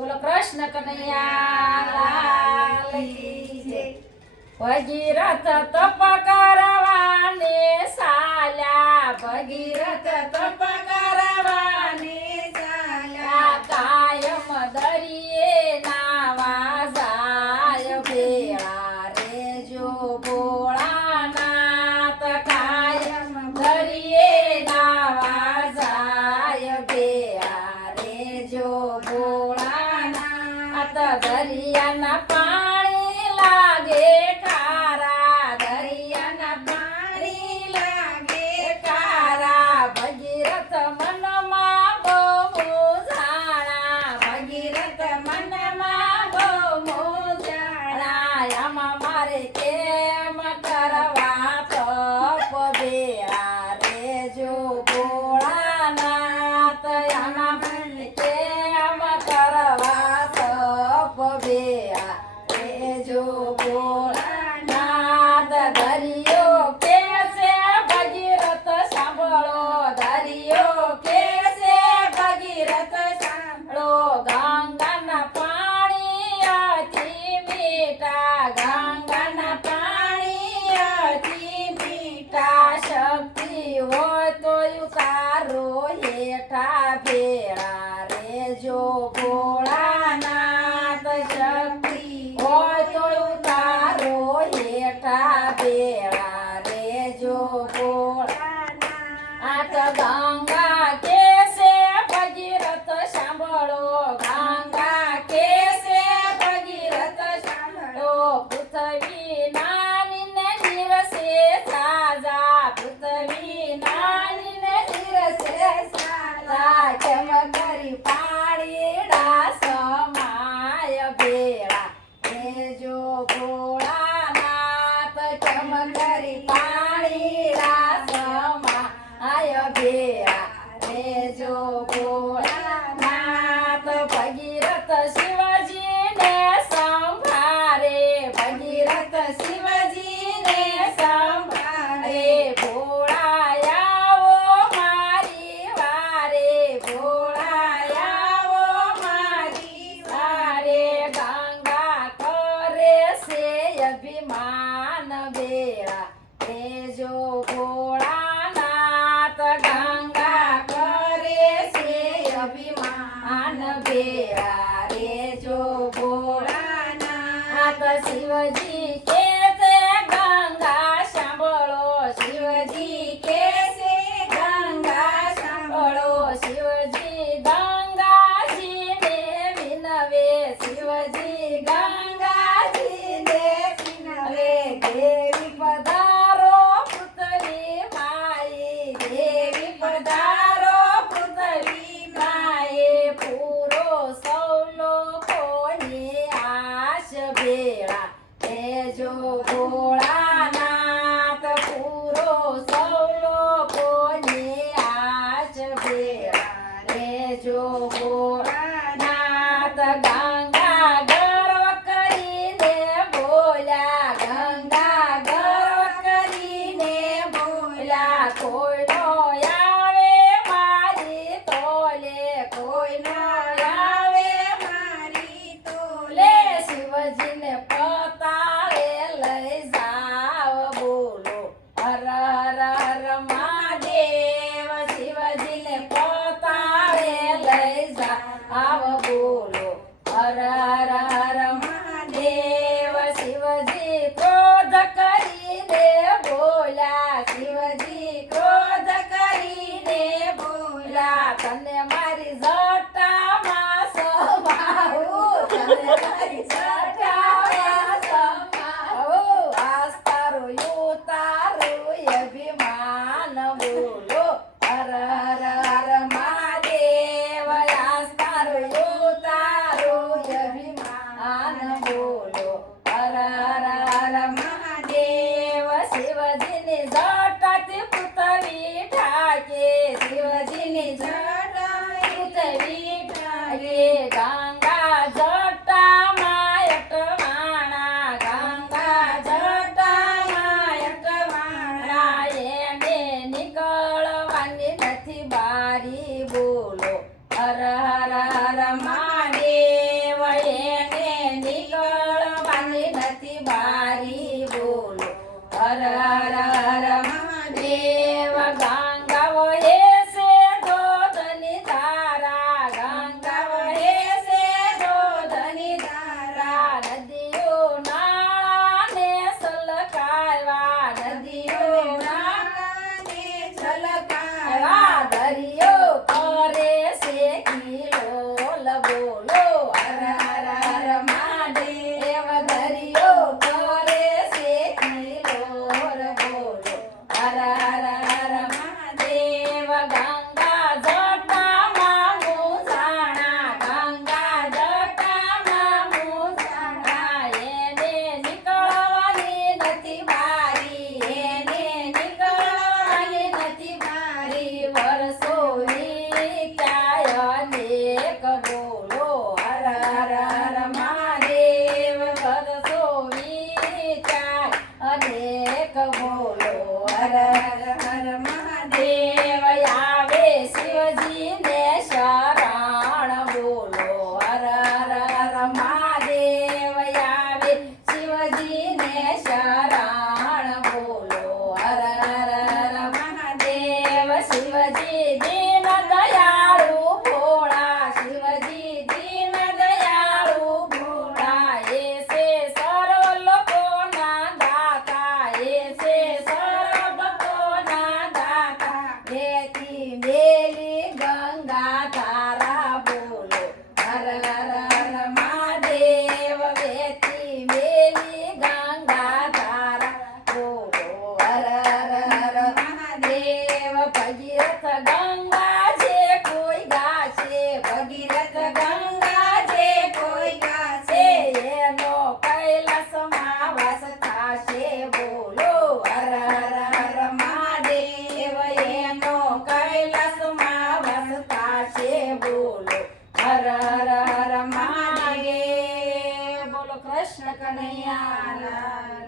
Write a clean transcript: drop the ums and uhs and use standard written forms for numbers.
બોલો કૃષ્ણ કનૈયા લાલ કી જય. ભગીરથ તપ કરવાને સાલ્યા, ભગીરથ તપ કરવાને સાલ્યા, કાયમ દરિયે નાવા જાય ભેળા રે જો ભોળાનાથ, કાયમ દરિયે નાવા જાય ભેળા રે જો ભોળાનાથ. દરિયાના પાણી લાગે ખારા, દરિયાના પાણી લાગે ખારા, ભગીરથ મનમાં બહુ મૂંઝાણા, ભગીરથ મનમાં બહુ મૂંઝાણા. આમાં મારે કેમ કરવા તપ ભેળા રે જો ભોળાનાથ, આમાં મારે કેમ કરવા તપ ભેળા રે જો ભોળાનાથ. દરિયો કેસે ભગીરથ સાંભળો, દરિયો કેસે ભગીરથ સાંભળો, ગંગાના પાણી અતિ મીઠા, ગંગાના પાણી અતિ મીઠા, શક્તિ હોય તો ઉતારો હેઠા ભેળા રે જો ભોળાનાથ, શક્તિ હોય તો ઉતારો હેઠા ભેળા રે જો ભોળાનાથ. ગંગા કેસે ભગીરથ સાંભળો, ગંગા કેસે ભગીરથ સાંભળો, પૃથ્વી નાની ને નિરસે સાજા, પૃથ્વી નાની ને નિરસે સાજા, કેમ કરી પાડીડા સમાય ભેળા રે જો ભોળાનાથ, કેમ કરી પાડીડા સમાય ભેળા રે જો ભોળાનાથ. ભગીરથ શિવજીને સંભાળે, ભગીરથ શિવજીને સંભાળે, ભોળાયાવો મારી વારે, ભોળાયાવો મારી વારે, ગંગા કરે છે અભિમાન ભેળા રે જો ભોળાનાથ, ગંગા કરે છે અભિમાન ભેળા રે જો ભોળાનાથ. શિવજી કે છે ગંગા સાંભળો, શિવજી કે છે ગંગા સાંભળો, શિવજી ગંગાજીને વિનવે, શિવજી ગંગાજીને વિનવે, દેવી પધારો પૃથ્વી માઈ, દેવી પધારો પૃથ્વી માએ, પૂરો સૌ લોકોની આશ ભેળા રે જો ભોળાનાથ, પૂરો સૌ લોકોની આશ ભેળા રે જો ભોળાનાથ. ગંગા ગર્વ કરીને બોલ્યા, ગંગા ગર્વ કરીને બોલ્યા, કોઈનો આવે મારી તોલે, કોઈનો આવે મારી તોલે, શિવજીને પતાળે લઈ જાવ બોલો હર હર હર મહાદેવ, શિવજીને પતાળે લઈ જાવ બોલો હર હર હર મહાદેવ. શિવજી ક્રોધ કરીને બોલ્યા, શિવજી ક્રોધ કરીને બોલ્યા, તને મારી જટામાં સમાવું, તને મારી જટામાં સમાવું, આસ તારું ઉતારું અભિમાન બોલો હર હર હર મહાદેવ, આસ તારું ઉતારું અભિમાન બોલો હર હર હર મહાદેવ દરિયો કરે છે કિલોર બોલો હર હર હર મહાદેવ ગંગા જટામાં મૂંઝાણા ગંગા જટામાં મૂંઝાણા એને નીકળવાની નથી બારી એને નીકળવાની નથી બારી વર્ષોની ચાય અનેક બોલો હર હર હર મહાદેવ વર્ષોની ચાય અનેક બોલો હર હર હર મહાદેવ આવે શિવજીને શરણ બોલો હર હર હર મહાદેવ આવે શિવજીને શરણ બોલો હર હર હર મહાદેવ શિવજી દીન દયાળુ ભોળા શિવજી દીન દયાળુ ભોળા એ છે સર્વ લોકોના દાતા એ છે સર્વ લોકોના દાતા વેતી મેલી ગંગા તારા બોલો હર હર હર મહાદેવ વેતી મેલી ગંગા તારા બોલો હર હર હર મહાદેવ ભગીરથ ગંગા છે કોઈ ગાશે ભગીરથ ગંગા છે કોઈ ગાશે એનો કૈલાસમાં વાસ થાશે બોલો હર હર હર મહાદેવ એનો કૈલાસમાં વાસ થાશે બોલો હર હર હર મહાદેવ બોલો કૃષ્ણ કનૈયા લાલ